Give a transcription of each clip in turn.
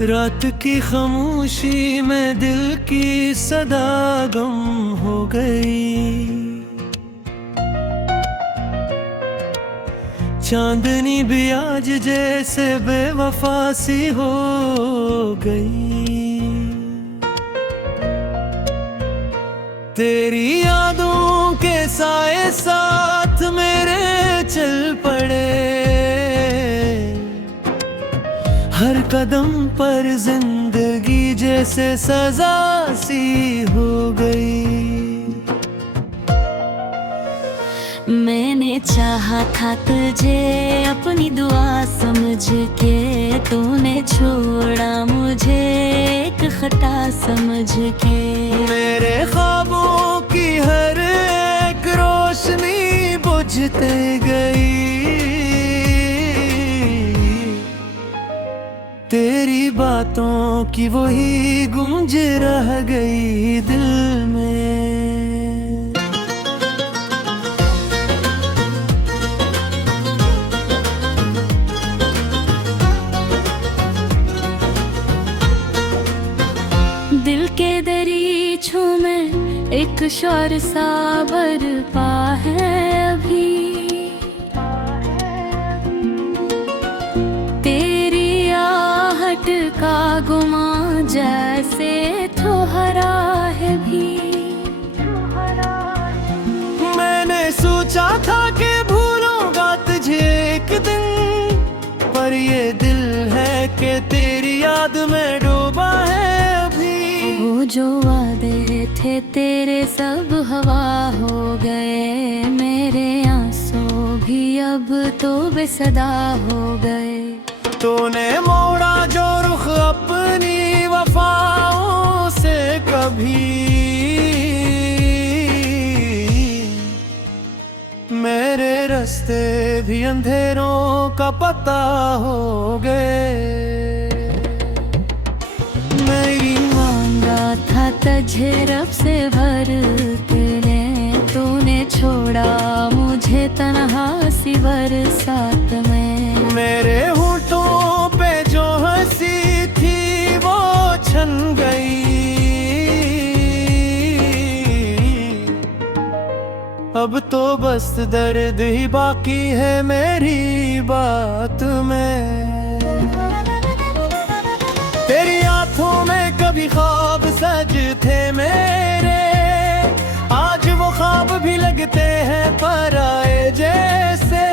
रात की खामोशी में दिल की सदा गम हो गई। चांदनी भी आज जैसे बेवफा सी हो गई। तेरी यादों के साए साथ मेरे चल पड़े। हर कदम पर जिंदगी जैसे सजा सी हो गई। मैंने चाहा था तुझे अपनी दुआ समझ के, तूने छोड़ा मुझे एक खता समझ के। मेरे ख्वाबों की हर एक रोशनी बुझते गई। तेरी बातों की वही गूंज रह गई दिल में। दिल के दरीचों में एक शोर सा बरपा है अभी। का गुमा जैसे ठहरा है भी। मैंने सोचा था कि भूलूंगा तुझे एक दिन, पर ये दिल है कि तेरी याद में डूबा है अभी। वो जो वादे थे तेरे सब हवा हो गए, मेरे आंसू भी अब तो बेसदा हो गए। तूने मोड़ा जो रुख अपनी वफाओं से कभी, मेरे रास्ते भी अंधेरों का पता हो गए। मैं मांगा था तुझे रब से भर तेरे, तूने छोड़ा मुझे तन्हा सी बरसात में। मेरे होठों पे जो हंसी थी वो छन गई। अब तो बस दर्द ही बाकी है मेरी बात में। तेरी आंखों में कभी ख्वाब सजते मेरे, आज वो ख्वाब भी लगते हैं पराए जैसे।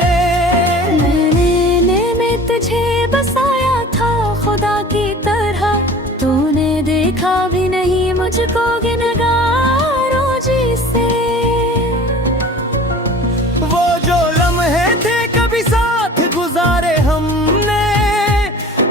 तुझे बसाया था खुदा की तरह, तूने देखा भी नहीं मुझको गिनगारों जी से। वो जो लम्हे थे कभी साथ गुजारे हमने,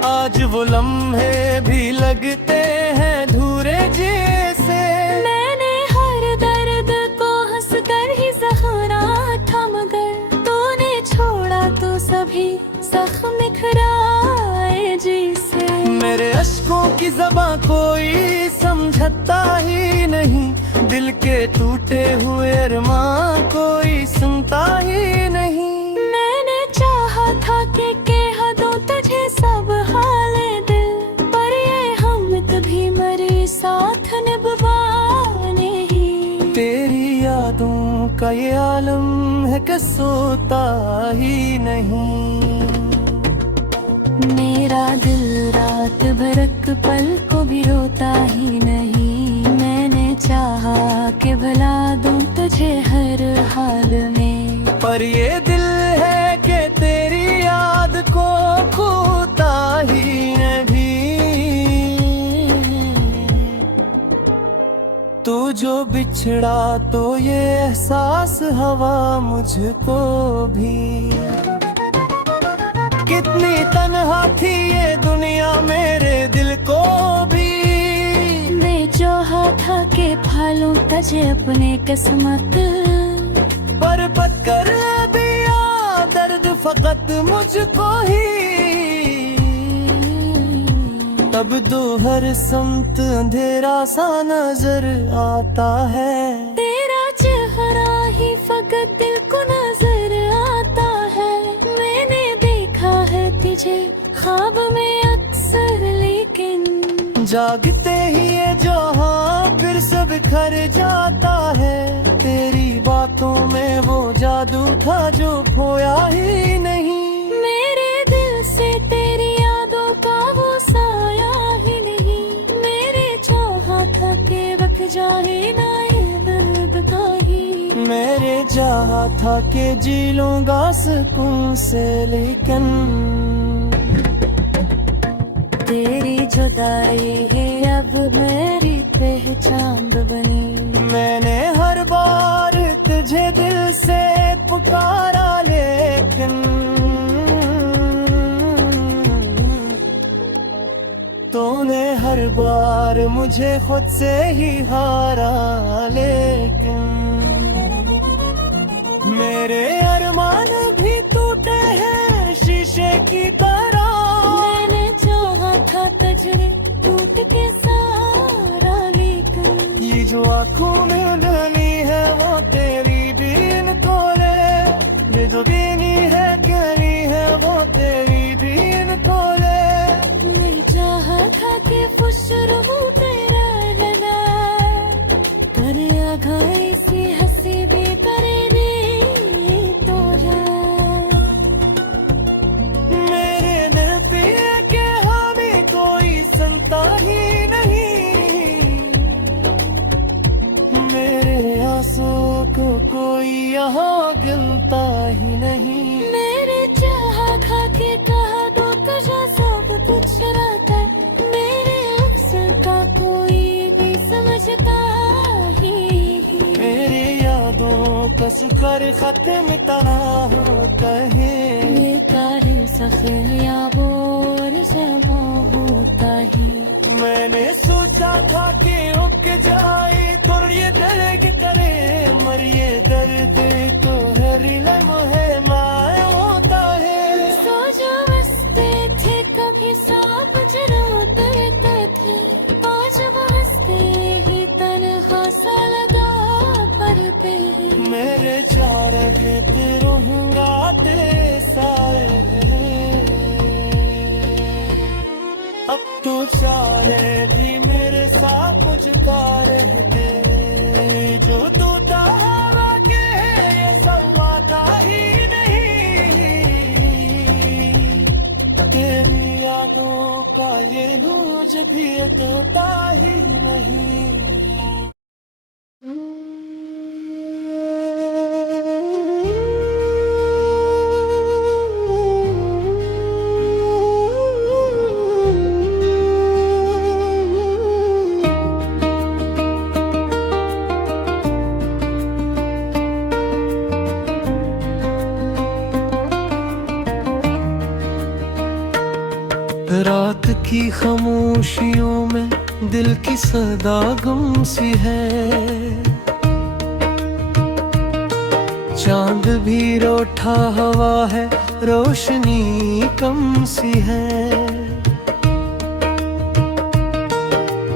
आज वो लम्हे भी लगते हैं धूरे जैसे। मैंने हर दर्द को हंस कर ही सहारा था, मगर तूने छोड़ा तो सभी जख्म निखराए जिसे। मेरे अश्कों की ज़बां कोई समझता ही नहीं, दिल के टूटे हुए अरमां कोई सुनता ही नहीं। मैंने चाहा था कि कह दूं तुझे सब हाले दिल, पर ये हम कभी मरे साथ निभाने ही। तेरी यादों का ये आलम है कि सोता ही नहीं। मेरा दिल रात भर एक पल को भी रोता ही नहीं। मैंने चाहा कि भुला दूं तुझे हर हाल में, पर ये दिल है कि तेरी याद को खोता ही नहीं। तू जो बिछड़ा तो ये एहसास हवा मुझको भी। कितनी तन्हा थी ये दुनिया मेरे दिल को भी। मैं चाहा था कि पालूं तुझे अपने किस्मत, पर पत्थर दिया दर्द फकत मुझको ही। तब तो हर समत अंधेरा सा नजर आता है। तेरा चेहरा ही फकत दिल को नजर आता है। मैंने देखा है तुझे ख्वाब में अक्सर, लेकिन जागते ही ये जहां फिर सब बिखर जाता है। तेरी बातों में वो जादू था जो खोया ही नहीं। मेरे दिल से तेरी यादों का वो साया ही नहीं। मेरे चाहा था के बक जाए ना ये दर्द का ही। मेरे चाहा था कि जी लूंगा सुकून से, लेकिन तेरी जुदाई है अब मेरी पहचान बनी। मैंने हर बार तुझे दिल से पुकारा, लेकिन तूने हर बार मुझे खुद से ही हारा। लेकिन मेरे अरमान भी टूटे हैं शीशे की तरह। मैंने चाहा था तुझे टूट के सारा, लेकिन ये जो आँखों में उड़नी है वो तेरी भी इनको ले। ये जो बीनी है कहनी है वो तेरी भी इनको ले। मैं चाहा था कि खुशरू तेरा लगा कर आघाई सी हंसी भी करे रे तो है। मेरे दिल पे के हमें कोई सुनता ही नहीं। मेरे आंसू को कोई यहाँ गिनता ही नहीं। मेरे चाहा खा के कहा दो तुझे सब कुछ रहता है। मेरे अक्सर का कोई भी समझता ही। मेरी यादों कस कर खत मिटाना होता है। ये कारी सखिया बोर जबा होता ही। मैंने सोचा था कि उग जाए पर ये दर्द करे, मर ये दर्द तो हर लम्हे माया होता है। सो जो हंसते थे कभी सांप रोते थे। आज हंसते ही तन्हा सा लगा पड़ते हैं। मेरे चार ते रहूंगा तेरे सारे। अब तो चारे भी मेरे साथ पुचकार रहते। जो तू हवा के ये समाता ही नहीं। तेरी यादों का ये नूज भी टूटा ही नहीं। रात की खामोशियों में दिल की सदा गुम सी है। चांद भी रूठा हवा है, रोशनी कम सी है।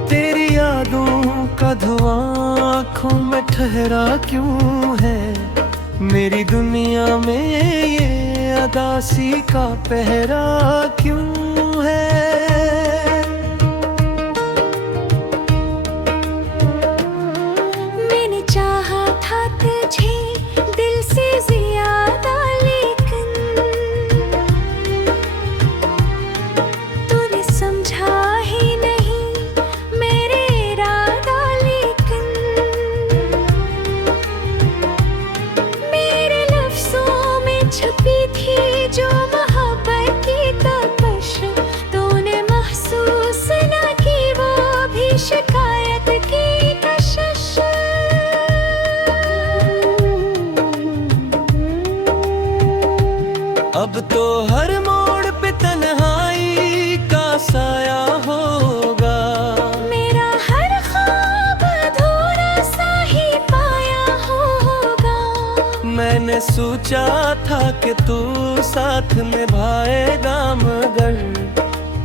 तेरी यादों का धुआं आँखों में ठहरा क्यों है। मेरी दुनिया में ये अदासी का पहरा क्यों है। मैंने चाहा था तुझे दिल से ज्यादा, लेकिन तूने समझा ही नहीं मेरे इरादा। लेकिन मेरे लफ्जों में छुपी थी जो मोहब्बत की तपश। तूने महसूस न की वो भी शिकायत की कशिश। अब तो हर मोड़ पे तन्हाई का साया होगा। मेरा हर ख्वाब अधूरा सा ही पाया होगा। मैंने सोचा था कि तू साथ निभाएगा, मगर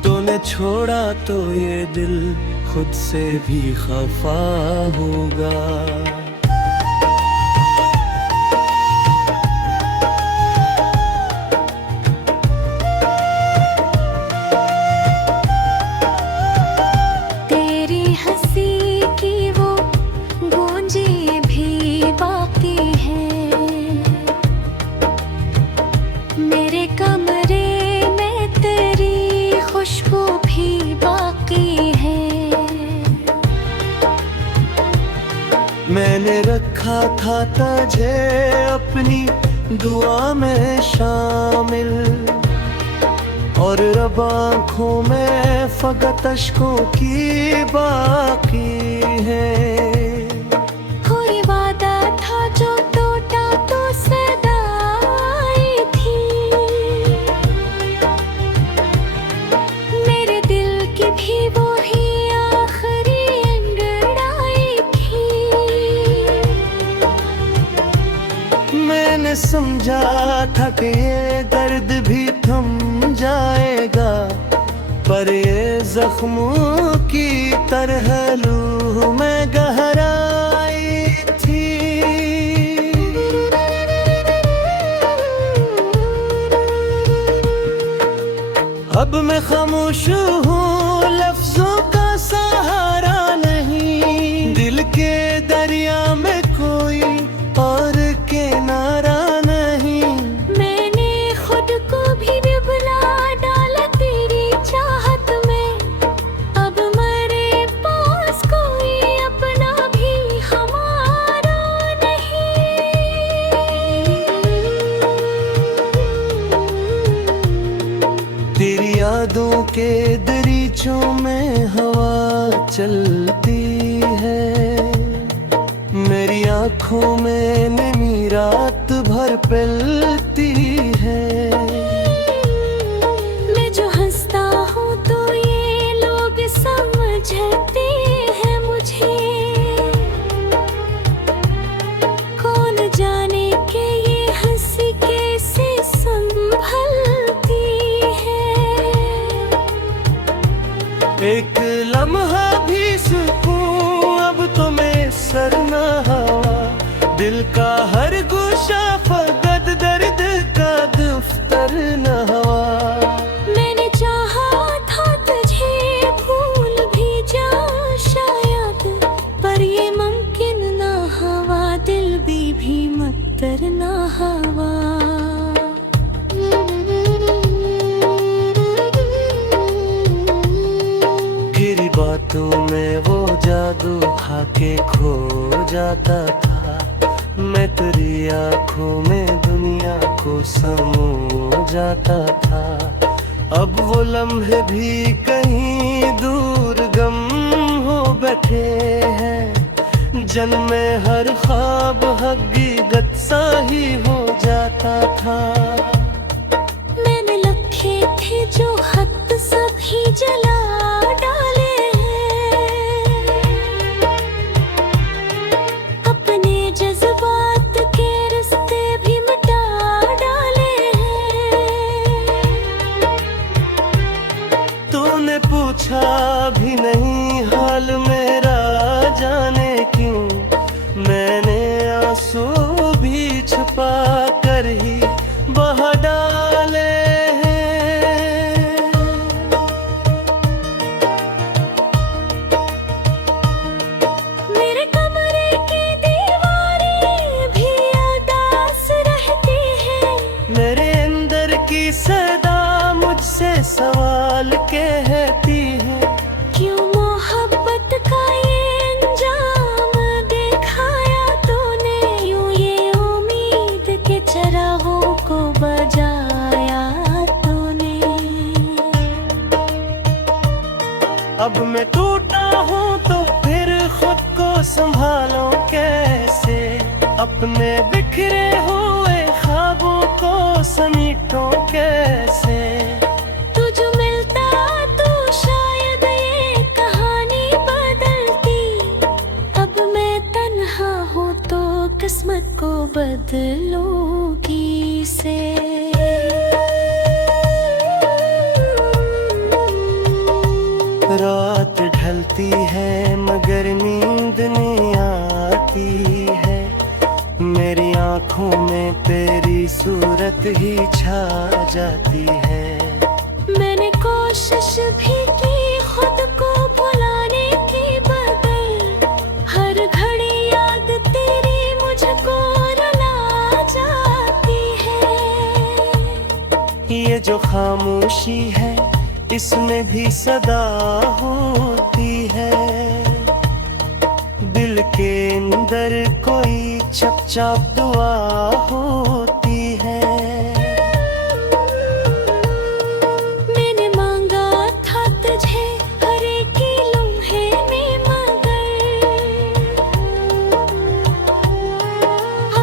तूने छोड़ा तो ये दिल खुद से भी खफा होगा। मैंने रखा था तुझे अपनी दुआ में शामिल, और रब आँखों में फकत अश्कों की बाकी है। कोई वादा था जो टूटा तो सदा आई थी, मेरे दिल की भी वही आखिरी अंगड़ाई थी। मैंने समझा था कि ये दर्द भी थम जाएगा, पर ये जख्मों की तरह लूह में गहराई थी। अब मैं खामोश हूँ, लफ्जों का सहारा नहीं, दिल के दरिया में कोई और किनारा नहीं। मैंने खुद को भी डुबला डाला तेरी चाहत में, अब मेरे पास कोई अपना भी हमारा नहीं। तेरी यादों के दरीचों में हवा चलती है, मेरी आँखों में नमी रात भर पलती है। मैं जो हंसता हूँ तो ये लोग समझते हैं मुझे, कौन जाने के ये हंसी कैसे संभलती है। एक लम्हा भी सुकून अब तो मैसर न हवा, दिल का हर गोशा फकत दर्द का दफ्तर न हवा। मैंने चाहा था तुझे भूल भी जा शायद, पर ये मुमकिन ना हवा, दिल भी मत्तर ना हवा। गिरी बातों में वो जादू खाके खो जाता था, मैं तेरी आँखों में दुनिया को समो जाता था। अब वो लम्हे भी कहीं दूर गम हो बैठे हैं, जन्म में हर ख्वाब हकीकत सा ही हो जाता था। मैंने लिखे थे जो खत सभी जला डाले हैं, अपने जज्बात के रिश्ते भी मिटा डाले हैं। तूने पूछा भी नहीं हाल मेरा, जाने क्यों मैंने आंसू भी छुपा कर ही बहा डाले हैं। मेरे कमरे की दीवारें भी उदास रहती हैं, मेरे अंदर की सदा मुझसे सवाल कहती है। क्यों मोहब्बत का ये अंजाम दिखाया तूने, यूं ये उम्मीद के चरागों को बजाया तूने। अब मैं टूटा हूँ तो फिर खुद को संभालो कैसे, अपने बिखरे हुए ख्वाबों को समेटो कैसे। तू जो मिलता तो शायद ये कहानी बदलती, अब मैं तन्हा हूँ तो किस्मत को बदलूंगी से। रात ढलती है मगर नींद नहीं आती है, मेरी आँखों में तेरी सूरत ही छा जाती है। मैंने कोशिश भी की खुद को भुलाने की, बदल हर घड़ी याद तेरी मुझको रुला जाती है। ये जो खामोशी है इसमें भी सदा होती है, दिल के अंदर कोई चुपचाप दुआ होती है। मैंने मांगा था तुझे हर एक लम्हे में, मगर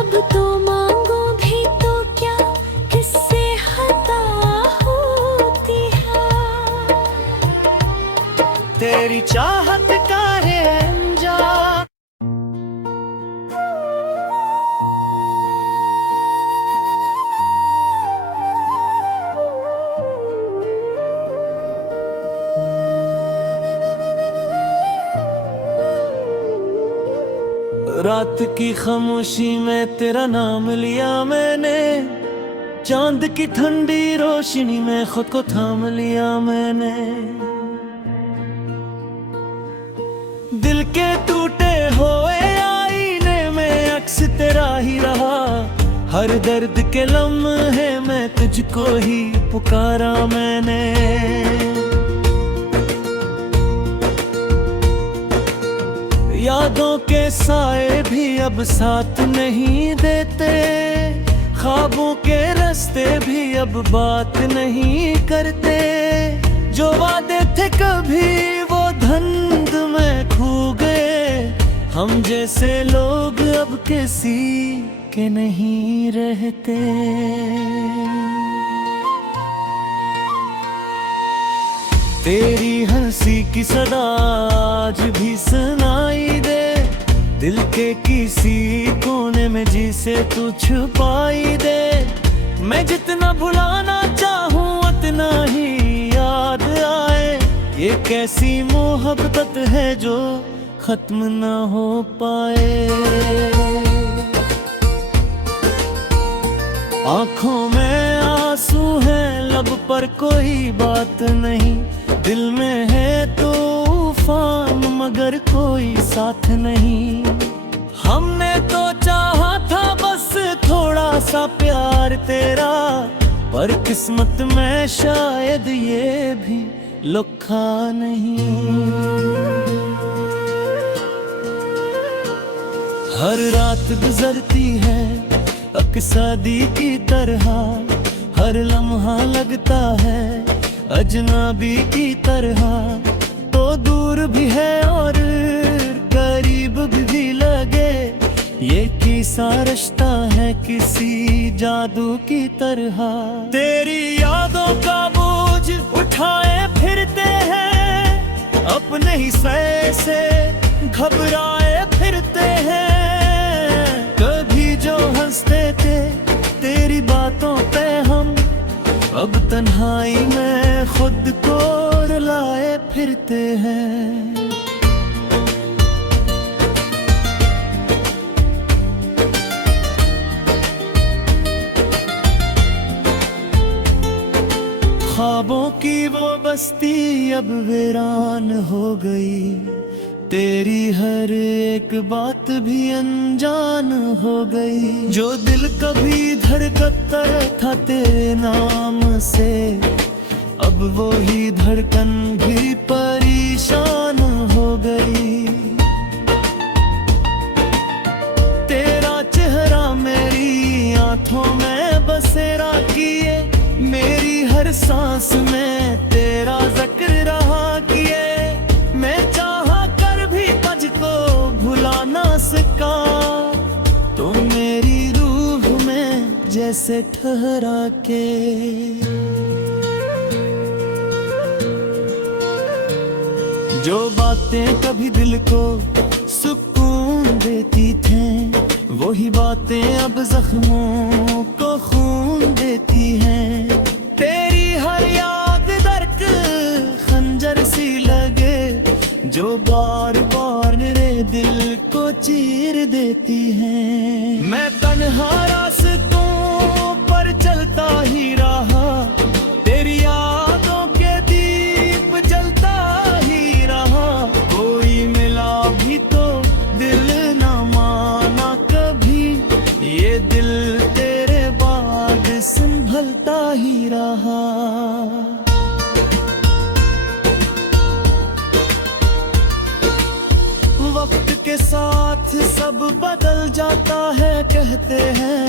अब तो मांगो भी तो क्या, किससे खता होती है। तेरी चाहत का है अंजाम। रात की खामोशी में तेरा नाम लिया मैंने, चांद की ठंडी रोशनी में खुद को थाम लिया मैंने। दिल के टूटे हुए आईने में अक्स तेरा ही रहा, हर दर्द के लम्हे में तुझको ही पुकारा मैंने। यादों के साए भी अब साथ नहीं देते, ख्वाबों के रास्ते भी अब बात नहीं करते। जो वादे थे कभी वो धुंध में खो गए, हम जैसे लोग अब किसी के नहीं रहते। तेरी हंसी की सदा आज भी सुनाई दे, दिल के किसी कोने में जिसे तू छुपाई दे। मैं जितना भुलाना चाहूँ उतना ही याद आए, ये कैसी मोहब्बत है जो खत्म न हो पाए। आँखों में आंसू हैं, लब पर कोई बात नहीं, दिल में है तूफान मगर कोई साथ नहीं। हमने तो चाहा था बस थोड़ा सा प्यार तेरा, पर किस्मत में शायद ये भी लिखा नहीं। हर रात गुजरती है अक्सादी की तरह, हर लम्हा लगता है अजनबी की तरह। तो दूर भी है और करीब भी लगे, ये किसा रिश्ता है किसी जादू की तरह। तेरी यादों का बोझ उठाए फिरते हैं, अपने ही सर से घबराए फिरते हैं। कभी जो हंसते थे तेरी बातों पे हम, अब तन्हाई में खुद को रुलाए फिरते हैं। ख्वाबों की वो बस्ती अब वीरान हो गई, तेरी हर एक बात भी अनजान हो गई। जो दिल कभी धड़कता था तेरे नाम से, अब वो ही धड़कन भी परेशान हो गई। तेरा चेहरा मेरी आंखों में बसेरा किए, मेरी हर सांस में तेरा जिक्र रहा किए। मैं चाहा कर भी तुझको भुला ना सका, तो मेरी रूह में जैसे ठहरा के। जो बातें कभी दिल को सुकून देती थी, वही बातें अब जख्मों को खून देती हैं। तेरी हर याद दर्द खंजर सी लगे, जो बार बार मेरे दिल को चीर देती हैं। मैं तन्हा रास्तों पर चलता ही रहा, तेरी यादों के दीप जलता ही रहा। कोई मिला भी तो दिल न माना कभी, ये दिल तेरे बाद संभलता ही रहा। वक्त के साथ सब बदल जाता है कहते हैं,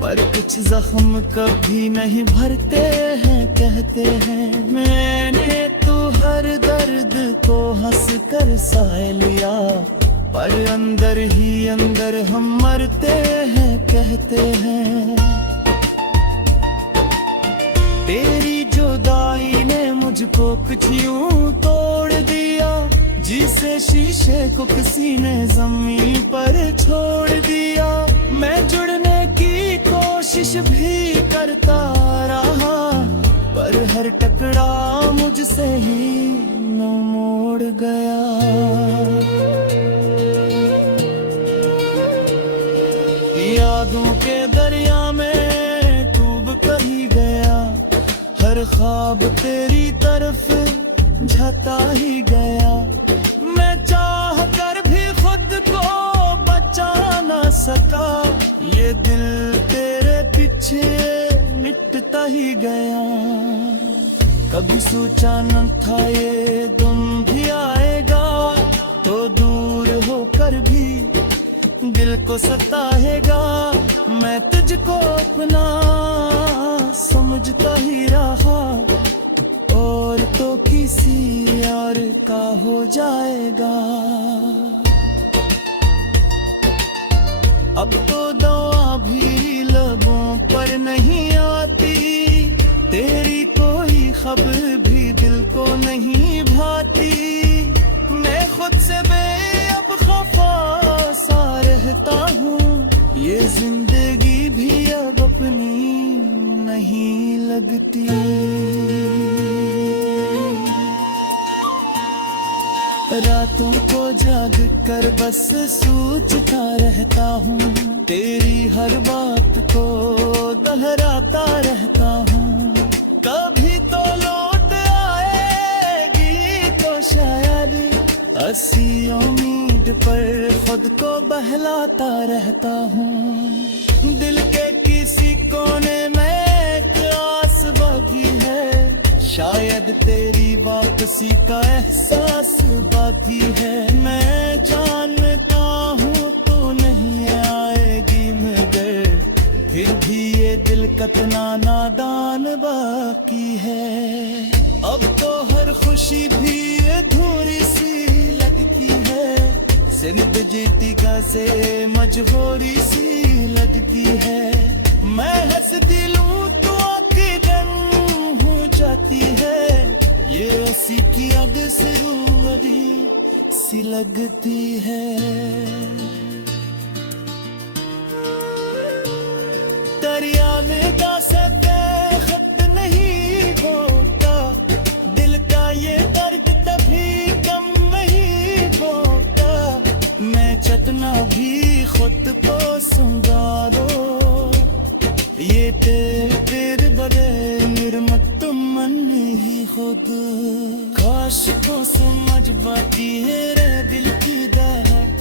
पर कुछ जख्म कभी नहीं भरते हैं कहते हैं। मैंने तो हर दर्द को हंस कर सह लिया, पर अंदर ही अंदर हम मरते हैं कहते हैं। तेरी जुदाई ने मुझको कुछ यूं तोड़ दिया, जिसे शीशे को किसी ने जमीन पर छोड़ दिया। मैं जुड़ने की कोशिश भी करता रहा, पर हर टकरा मुझसे ही न मोड़ गया। यादों के दरिया में डूब कर ही गया, हर ख्वाब तेरी तरफ जाता ही गया। मैं चाह कर भी खुद को बचा ना सका, ये दिल तेरे पीछे मिटता ही गया। कभी सोचा न था ये दिन भी आएगा, तो दूर होकर भी दिल को सताएगा। मैं तुझको अपना समझता ही रहा, और तो किसी और का हो जाएगा। अब तो दवा भी लबों पर नहीं आती, तेरी कोई खबर भी दिल को नहीं भाती। मैं खुद से बेअब खफा सा रहता हूँ, ये जिंदगी भी अब अपनी नहीं लगती। रातों को जाग कर बस सोचता रहता हूँ, तेरी हर बात को दोहराता रहता हूँ। कभी तो लौट आएगी तो शायद, ऐसी उम्मीद पर खुद को बहलाता रहता हूँ। दिल के किसी कोने में एक आस बाकी है, शायद तेरी वापसी का एहसास बाकी है। मैं जानता हूँ तू नहीं आएगी, मगर फिर भी ये दिल कतना नादान बाकी है। अब तो हर खुशी भी अधूरी सी लगती है, जिंदगी जीती का से मजबूरी सी लगती है। मैं हंसती लूं तो आँखें गम हो जाती है, ये उसी की याद से रूबरी सी लगती है। दरिया में दास्ते खत नहीं होता, दिल का ये दर्द तभी कम नहीं होता। मैं चतना भी खुद को संगारो, ये तेरे बड़े निर्मत मन ही खुद। काश को समझ पाती है रे दिल की दहर,